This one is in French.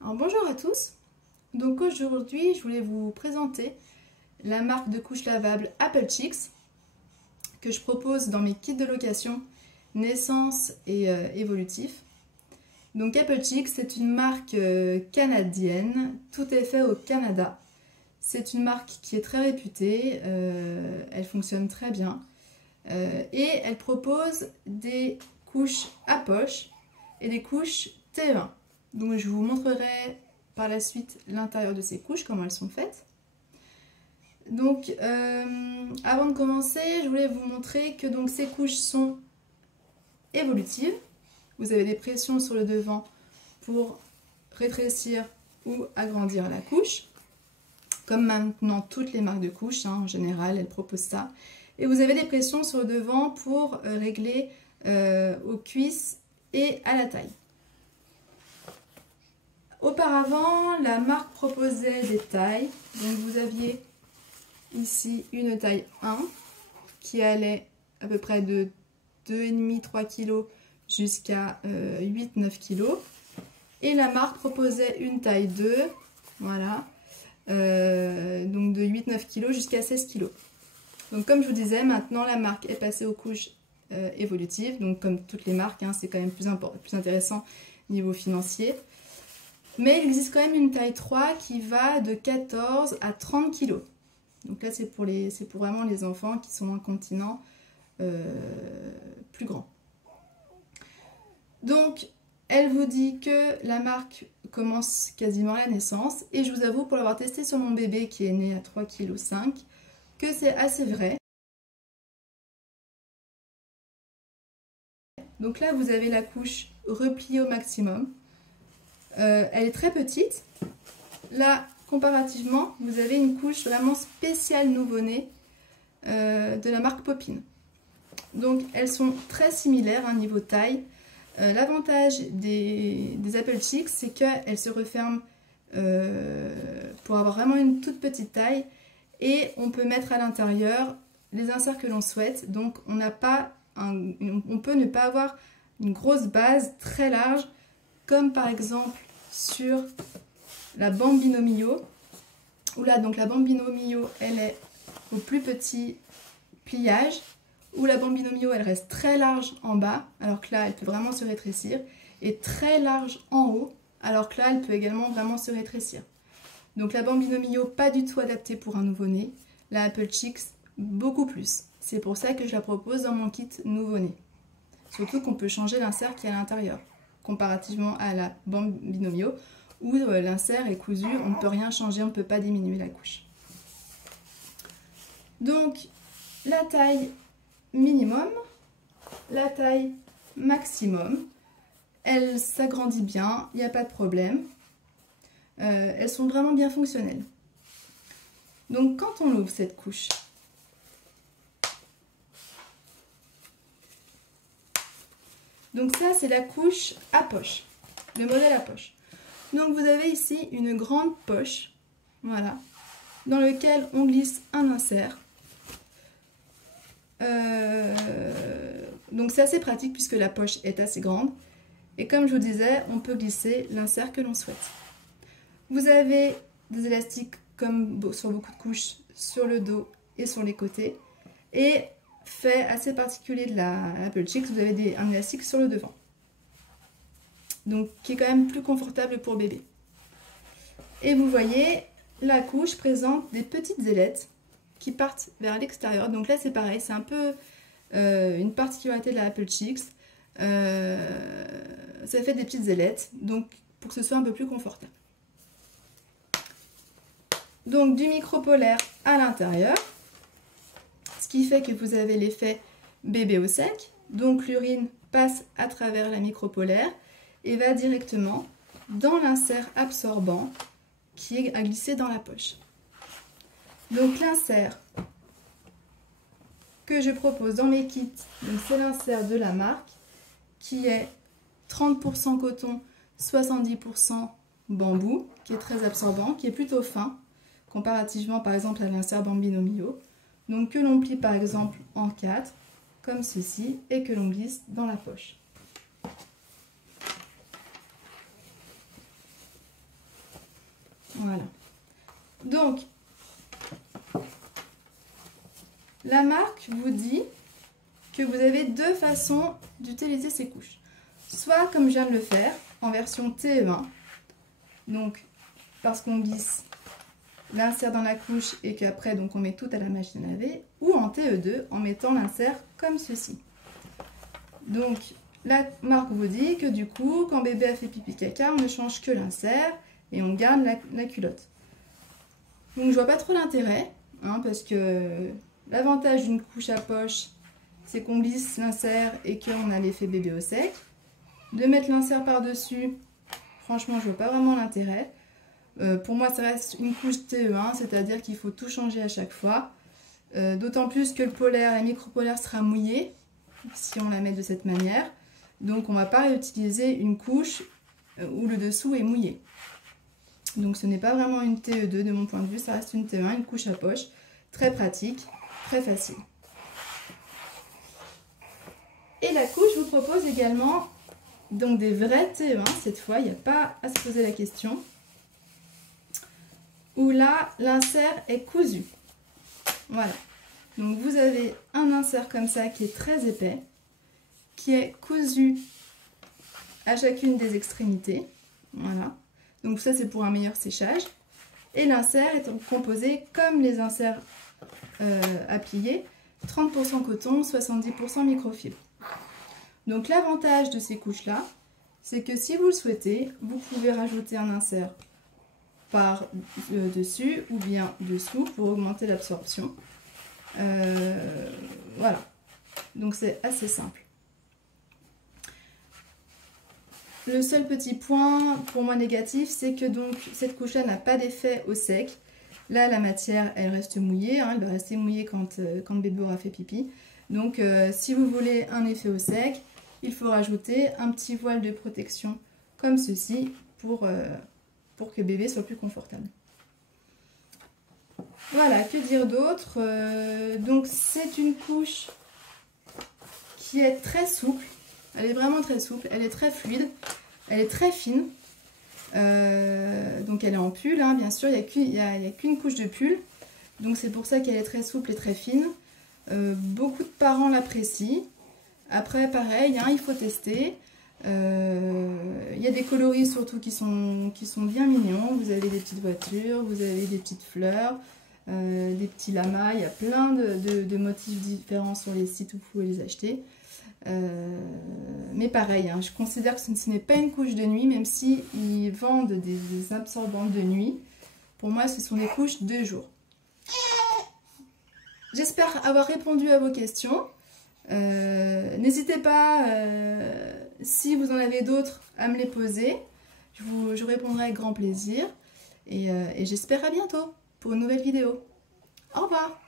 Alors, bonjour à tous, donc aujourd'hui je voulais vous présenter la marque de couches lavables Apple Chicks que je propose dans mes kits de location naissance et évolutif. Donc Apple Chicks, c'est une marque canadienne, tout est fait au Canada. C'est une marque qui est très réputée, elle fonctionne très bien et elle propose des couches à poche et des couches T1. Donc je vous montrerai par la suite l'intérieur de ces couches, comment elles sont faites. Donc avant de commencer, je voulais vous montrer que donc, ces couches sont évolutives. Vous avez des pressions sur le devant pour rétrécir ou agrandir la couche. Comme maintenant toutes les marques de couches, en général, elles proposent ça. Et vous avez des pressions sur le devant pour régler aux cuisses et à la taille. Auparavant, la marque proposait des tailles. Donc vous aviez ici une taille 1 qui allait à peu près de 2,5-3 kg jusqu'à 8-9 kg. Et la marque proposait une taille 2, voilà, donc de 8-9 kg jusqu'à 16 kg. Donc comme je vous disais, maintenant la marque est passée aux couches évolutives. Donc comme toutes les marques, c'est quand même plus intéressant niveau financier. Mais il existe quand même une taille 3 qui va de 14 à 30 kg. Donc là, c'est pour vraiment les enfants qui sont incontinents plus grands. Donc, elle vous dit que la marque commence quasiment à la naissance. Et je vous avoue, pour l'avoir testé sur mon bébé qui est né à 3,5 kg, que c'est assez vrai. Donc là, vous avez la couche repliée au maximum. Elle est très petite. Là, comparativement, vous avez une couche vraiment spéciale nouveau-né de la marque Poppin. Donc, elles sont très similaires niveau taille. L'avantage des Apple Chicks, c'est qu'elles se referment pour avoir vraiment une toute petite taille. Et on peut mettre à l'intérieur les inserts que l'on souhaite. Donc, on peut ne pas avoir une grosse base très large, comme par exemple sur la Bambino Mio, où là donc la Bambino Mio elle est au plus petit pliage, où la Bambino Mio elle reste très large en bas, alors que là elle peut vraiment se rétrécir, et très large en haut, alors que là elle peut également vraiment se rétrécir. Donc la Bambino Mio pas du tout adaptée pour un nouveau-né, la Apple Chicks beaucoup plus. C'est pour ça que je la propose dans mon kit nouveau-né. Surtout qu'on peut changer l'insert qui est à l'intérieur, comparativement à la Bambino Mio, où l'insert est cousu, on ne peut rien changer, on ne peut pas diminuer la couche. Donc, la taille minimum, la taille maximum, elle s'agrandit bien, il n'y a pas de problème. Elles sont vraiment bien fonctionnelles. Donc, quand on ouvre cette couche, donc ça, c'est la couche à poche, le modèle à poche. Donc vous avez ici une grande poche, voilà, dans lequel on glisse un insert. Donc c'est assez pratique puisque la poche est assez grande. Et comme je vous disais, on peut glisser l'insert que l'on souhaite. Vous avez des élastiques comme sur beaucoup de couches sur le dos et sur les côtés. Et fait assez particulier de la Apple Chicks, vous avez un élastique sur le devant. Donc qui est quand même plus confortable pour bébé. Et vous voyez, la couche présente des petites ailettes qui partent vers l'extérieur. Donc là c'est pareil, c'est un peu une particularité de la Apple Chicks. Ça fait des petites ailettes, donc pour que ce soit un peu plus confortable. Donc du micro-polaire à l'intérieur, ce qui fait que vous avez l'effet bébé au sec. Donc l'urine passe à travers la micro-polaire et va directement dans l'insert absorbant qui est à glisser dans la poche. Donc l'insert que je propose dans mes kits, c'est l'insert de la marque qui est 30% coton, 70% bambou, qui est très absorbant, qui est plutôt fin, comparativement par exemple à l'insert Bambino Mio. Donc que l'on plie par exemple en 4, comme ceci, et que l'on glisse dans la poche. Voilà. Donc, la marque vous dit que vous avez deux façons d'utiliser ces couches. Soit comme je viens de le faire, en version TE1, donc parce qu'on glisse l'insert dans la couche et qu'après donc on met tout à la machine à laver, ou en TE2 en mettant l'insert comme ceci. Donc la marque vous dit que du coup, quand bébé a fait pipi caca, on ne change que l'insert et on garde la culotte. Donc je vois pas trop l'intérêt, hein, parce que l'avantage d'une couche à poche, c'est qu'on glisse l'insert et qu'on a l'effet bébé au sec. De mettre l'insert par-dessus, franchement, je vois pas vraiment l'intérêt. Pour moi, ça reste une couche TE1, c'est-à-dire qu'il faut tout changer à chaque fois. D'autant plus que le polaire, la micro-polaire sera mouillée si on la met de cette manière. Donc on ne va pas réutiliser une couche où le dessous est mouillé. Donc ce n'est pas vraiment une TE2 de mon point de vue, ça reste une TE1, une couche à poche. Très pratique, très facile. Et la couche vous propose également donc des vrais TE1, cette fois, il n'y a pas à se poser la question. Où là, l'insert est cousu. Voilà. Donc vous avez un insert comme ça qui est très épais, qui est cousu à chacune des extrémités. Voilà. Donc ça c'est pour un meilleur séchage. Et l'insert est composé comme les inserts à plier, 30% coton, 70% microfibre. Donc l'avantage de ces couches-là, c'est que si vous le souhaitez, vous pouvez rajouter un insert par dessus ou bien dessous pour augmenter l'absorption. Voilà, donc c'est assez simple. Le seul petit point pour moi négatif, c'est que donc cette couche-là n'a pas d'effet au sec. Là, la matière, elle reste mouillée, hein, elle va rester mouillée quand le bébé aura fait pipi. Donc si vous voulez un effet au sec, il faut rajouter un petit voile de protection comme ceci pour que bébé soit plus confortable. Voilà, que dire d'autre? Donc c'est une couche qui est très souple, elle est vraiment très souple, elle est très fluide, elle est très fine. Donc elle est en pull, hein, bien sûr, il n'y a qu'une couche de pull, donc c'est pour ça qu'elle est très souple et très fine. Beaucoup de parents l'apprécient. Après pareil, hein, il faut tester. Il y a des coloris surtout qui sont bien mignons. Vous avez des petites voitures, vous avez des petites fleurs, des petits lamas. Il y a plein de motifs différents sur les sites où vous pouvez les acheter. Mais pareil, hein, je considère que ce n'est pas une couche de nuit, même si ils vendent des absorbantes de nuit. Pour moi, ce sont des couches de jour. J'espère avoir répondu à vos questions. N'hésitez pas, si vous en avez d'autres, à me les poser. Je répondrai avec grand plaisir. Et j'espère à bientôt pour une nouvelle vidéo. Au revoir!